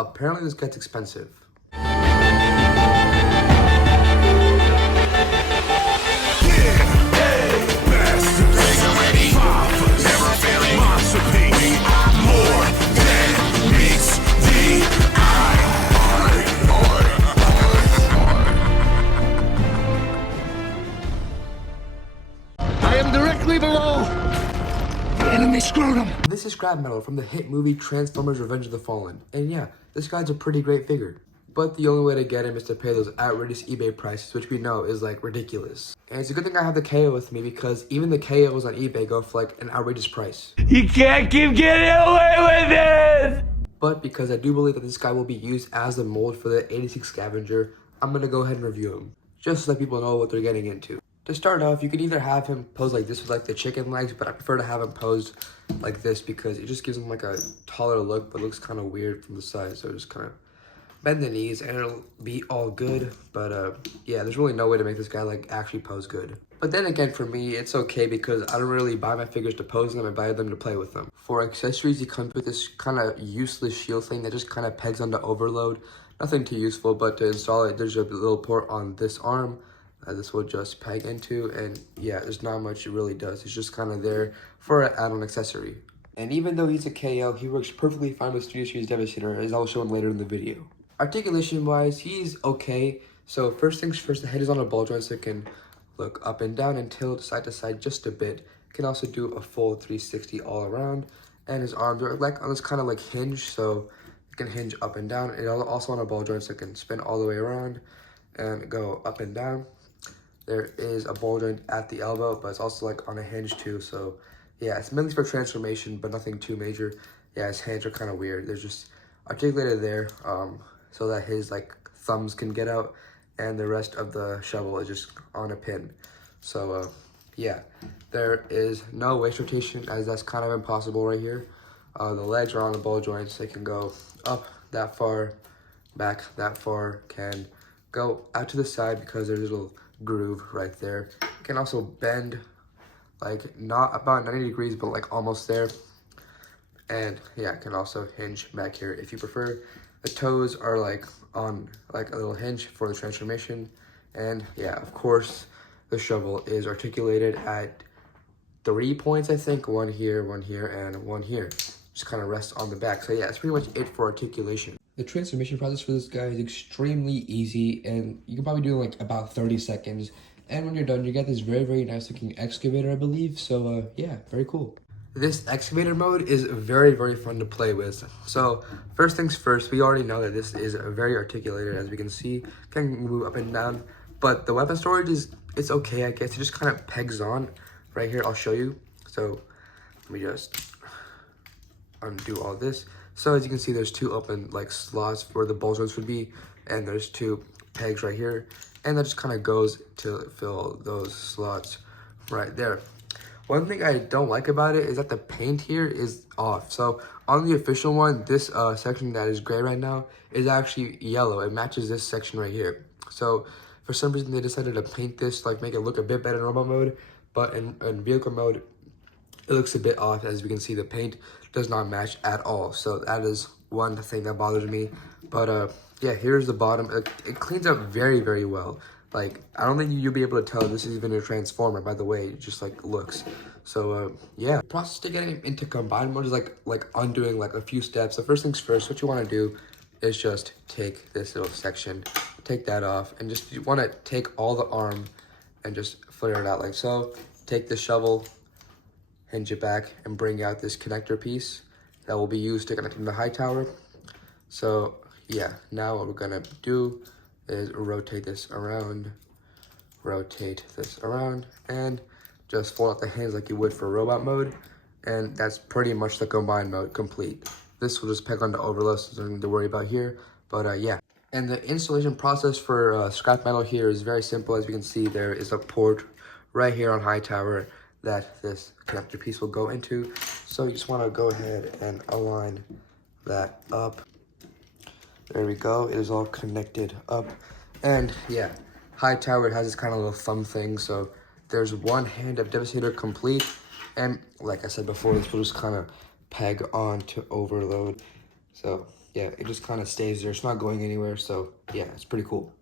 apparently this gets expensive. I am directly below the enemy scrotum. This is ScrapMetal from the hit movie Transformers Revenge of the Fallen. And yeah, this guy's a pretty great figure. But the only way to get him is to pay those outrageous eBay prices, which we know is like ridiculous. And it's a good thing I have the KO with me because even the KOs on eBay go for like an outrageous price. You can't keep getting away with this! But because I do believe that this guy will be used as the mold for the 86 Scavenger, I'm gonna go ahead and review him, just to let people know what they're getting into. To start off, you can either have him posed like this with like the chicken legs, but I prefer to have him posed like this because it just gives him like a taller look, but looks kind of weird from the side. So just kind of bend the knees and it'll be all good. But yeah, there's really no way to make this guy like actually pose good. But then again, for me, it's okay because I don't really buy my figures to pose them, I buy them to play with them. For accessories, he comes with this kind of useless shield thing that just kind of pegs onto overload. Nothing too useful, but to install it, there's a little port on this arm that this will just peg into, and yeah, there's not much it really does. It's just kind of there for an add-on accessory. And even though he's a KO, he works perfectly fine with Studio Series Devastator, as I'll show him later in the video. Articulation-wise, he's okay. So first things first, the head is on a ball joint, so it can look up and down and tilt side to side just a bit. It can also do a full 360 all around, and his arms are like on this kind of like hinge, so it can hinge up and down. It's also on a ball joint, so it can spin all the way around and go up and down. There is a ball joint at the elbow, but it's also like on a hinge too. So yeah, it's mainly for transformation, but nothing too major. Yeah, his hands are kind of weird. They're just articulated there so that his like thumbs can get out, and the rest of the shovel is just on a pin. So yeah, there is no waist rotation, as that's kind of impossible right here. The legs are on the ball joints. They can go up that far, back that far, can go out to the side because there's a little groove right there. You can also bend like not about 90 degrees, but like almost there. And yeah, it can also hinge back here if you prefer. The toes are like on like a little hinge for the transformation. And yeah, of course, the shovel is articulated at 3 points, I think. One here, and one here. Just kind of rests on the back. So yeah, that's pretty much it for articulation. The transformation process for this guy is extremely easy, and you can probably do like about 30 seconds. And when you're done, you get this very, very nice looking excavator, I believe. So yeah, very cool. This excavator mode is very, very fun to play with. So first things first, we already know that this is very articulated, as we can see. Can move up and down, but the weapon storage it's okay, I guess. It just kind of pegs on right here. I'll show you. So let me just undo all this. So as you can see, there's two open like slots where the ball joints would be, and there's two pegs right here, and that just kind of goes to fill those slots right there. One thing I don't like about it is that the paint here is off. So on the official one, this section that is gray right now is actually yellow. It matches this section right here. So for some reason they decided to paint this, like make it look a bit better in normal mode, but in vehicle mode, it looks a bit off. As we can see, the paint does not match at all. So that is one thing that bothers me. But yeah, here's the bottom. It cleans up very, very well. Like, I don't think you'll be able to tell this is even a transformer by the way it just like looks. So yeah, the process to getting into combined mode is like undoing like a few steps. So first things first, what you want to do is just take this little section, take that off, and just you want to take all the arm and just flare it out like so. Take the shovel, hinge it back, and bring out this connector piece that will be used to connect to the high tower. So yeah, now what we're gonna do is rotate this around, and just fold out the hands like you would for robot mode. And that's pretty much the combined mode complete. This will just peg onto overload, so nothing to worry about here. But yeah. And the installation process for ScrapMetal here is very simple. As you can see, there is a port right here on high tower that this connector piece will go into. So you just want to go ahead and align that up. There we go. It is all connected up. And yeah, high tower, it has this kind of little thumb thing. So there's one hand of Devastator complete. And like I said before, this will just kind of peg on to overload. So yeah, it just kind of stays there. It's not going anywhere, so yeah, it's pretty cool.